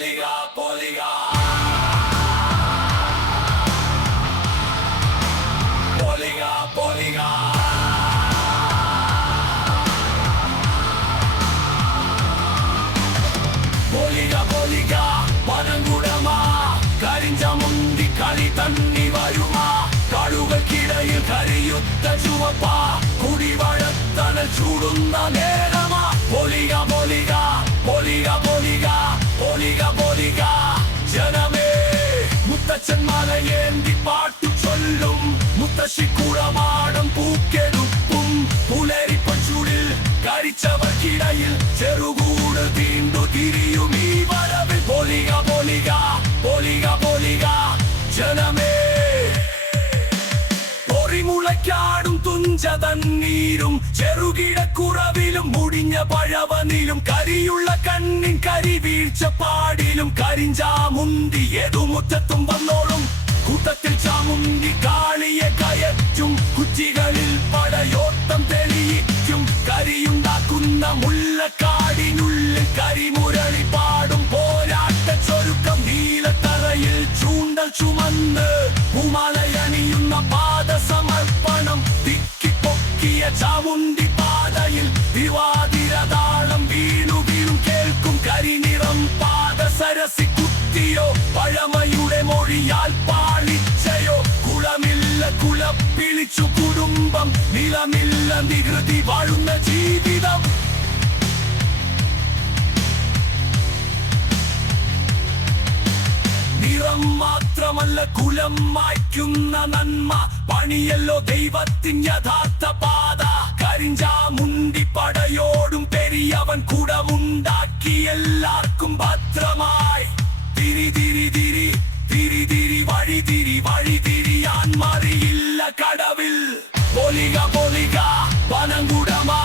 Poliga, poliga. Poliga, poliga. Poliga, poliga. പനങ്കുടമാ കരിഞ്ചമുണ്ടി കളി തണ്ണി വരുമാ കടുകൾക്കിടയിൽ കരിയുത്ത ചുവപ്പാ കുടിവഴത്തണൽ ചൂടുന്ന നേരമാ പൊലിക പൊലിക പൊലിക പൊലിക പൊലിക പൊലിക ജനമേ മുത്തച്ഛൻ മലയേന്തി പാട്ടു ചൊല്ലും മുത്തശ്ശിക്കുളമാടം പൂക്കെടുപ്പും പുലരിപ്പച്ചൂടിൽ കരിച്ചവർക്കിടയിൽ ചെറുകൂട് തീണ്ടു തിരിയും ഈ വരവിൽ പൊലിക പൊലിക പൊലിക പൊലിക ജനമേ പൊറിമുളയ്ക്കാടും തുഞ്ച തണ്ണീരും ചെറുകിടക്കുറവിലും മുടിഞ്ഞ പഴവനിലും കരിയുള്ള കണ്ണിൻ കരിവീഴ്ച പാടിലും കരിഞ്ചാമുണ്ടി ഏതുമുറ്റത്തും വന്നോളും കൂട്ടത്തിൽ ചാമുണ്ടി കാളിയെ കയറ്റും കുറ്റികളിൽ പടയോട്ടം തെളിയിക്കും കരിയുണ്ടാക്കുന്ന മുല്ലക്കാടിനുള്ളിൽ കരിമുരളി പാടും പോരാട്ട ചൊരുക്കം നീലത്തറയിൽ ചൂണ്ടൽ ചുമന്ന് പൂമാലയണിയുന്ന പാദസമർപ്പണം തിക്കിപ്പൊക്കിയ ചാമുണ്ടി പാതയിൽ തിരുവാതിരതാളം വീണു വീണും കേൾക്കും കരിനിറം പാദസരസി കുത്തിയോ പഴമയുടെ മൊഴിയാൽ പാളിച്ചയോ കുളമില്ല കുലപ്പിളിച്ചു കുടുംബം നിലമില്ല നികൃതി വാഴുന്ന ജീവിതം നിറം മാത്രമല്ല കുലം മായ്ക്കുന്ന നന്മ പണിയല്ലോ ദൈവത്തിൻ യഥാർത്ഥ പാത കരിഞ്ചാമുണ്ടി പടയോടും പെരിയവൻ കുടമുണ്ടാക്കി എല്ലാവർക്കും ഭദ്രമായി തിരി തിരി തിരി തിരി തിരി വഴി തിരി വഴി തിരിയാൻ മറിയില്ല കടവിൽ പൊലിക പൊലിക പനങ്കുടമാ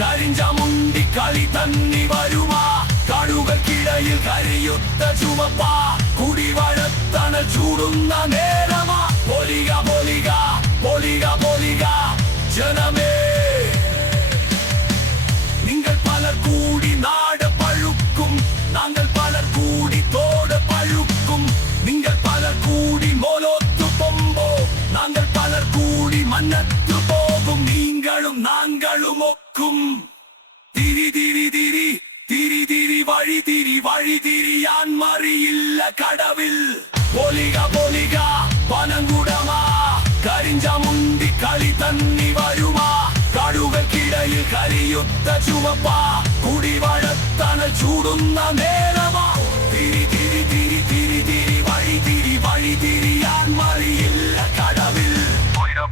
കരിഞ്ചമുണ്ടി കളി തണ്ണി വരുമാ കടുകൾക്കിടയിൽ കരിയുത്ത ചുവപ്പാ കുടിവഴത്തണൽ ചൂടുന്ന നേരമാ പൊലിക പൊലിക പൊലിക പൊലിക ജനമേ നിങ്ങൾ പലർ കൂടി നാട് പഴുക്കും നാങ്ങൾ പലർ കൂടി തോട് പഴുക്കും നിങ്ങൾ പലർ കൂടി മോലോത്തു പൊമ്പോ നാങ്ങൾ പലർ കൂടി മന്നത്തു പോകും നീങ്ങളും നാങ്ങളും ഒക്കും തിരി തിരി തിരി തിരി തിരി വഴി തിരിയാൻ മറിയില്ല കടവിൽ പൊലിക പൊലിക പനങ്കുടമാ കരിഞ്ചമുണ്ടി കളി തണ്ണി വരുമാ കടുകൾക്കിടയിൽ കരിയുത്ത ചുവപ്പാ കുടിവഴത്തണൽ ചൂടുന്ന നേരമാ തിരി തിരി തിരി തിരി തിരി വഴി തിരിയാൻ മറിയില്ല കടവിൽ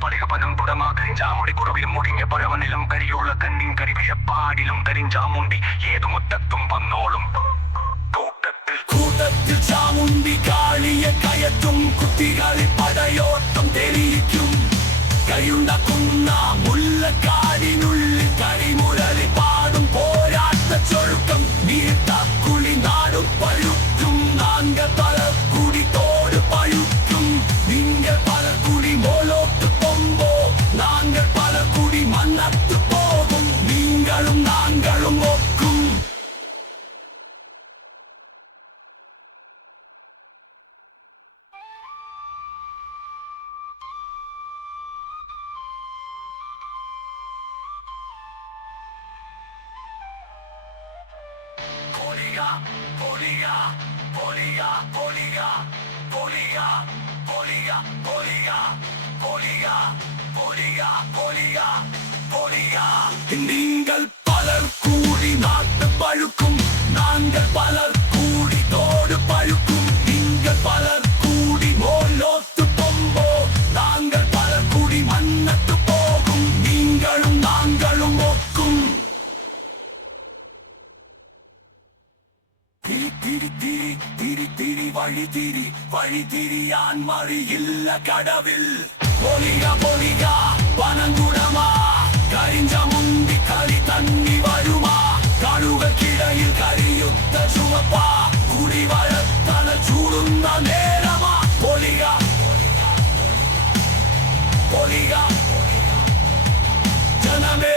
പളിക പനങ്കുടമാ കരിഞ്ചാമുണ്ടി കുറവിലും മുടിഞ്ഞ പഴവനിലും കരിയുള്ള കണ്ണിൻ കരിവിഴപ്പാടിലും കരിഞ്ചാമുണ്ടി ഏതുമുറ്റത്തും വന്നോളും കൂട്ടത്തിൽ ചാമുണ്ടി കാളിയെ കയറ്റും കുത്തികളിൽ പടയോട്ടം തെളിയിക്കും കൈയുണ്ടാക്കുന്ന മുല്ലക്കാടിനുള്ളിൽ കരിമുരളി പാടും പോരാട്ട ചൊഴുക്കം നീർത്താക്കുളി നാടും പഴുക്കും നാങ്ക പലർ കൂടി തോട് പഴുക്കും നിങ്ങൾ പലർ കൂടി മോലോട്ട് പൊമ്പോ നാങ്കൾ പലർ കൂടി മന്നത്ത് പോകും നീങ്ങളും നാങ്കളും ഒക്കും Poliga, poliga, poliga, poliga, poliga, poliga, poliga, poliga, poliga, poliga, poliga. நீங்கள் பலர் கூடி நாட்டு பழுக்கும் நாங்கள் பலர் கூடி தோடு பழுக்கும் நீங்கள் பலர் கூடி மோலோத்து பொம்போ நாங்கள் பலர் கூடி மன்னத்து போகும் நீங்களும் நாங்களும் ஒக்கும் തിരി തിരി തിരി തിരി വഴി തിരിയാൻ മറിയില്ല കടവിൽ പൊലിക പൊലിക പനങ്കുടമാ കരിഞ്ചമുണ്ടി കളി തണ്ണി വരുമാ കടുകൾക്കിടയിൽ കരിയുത്ത ചുവപ്പാ കുടിവഴത്തണൽ ചൂടുന്ന നേരമാ പൊലിക പൊലിക ജനമേ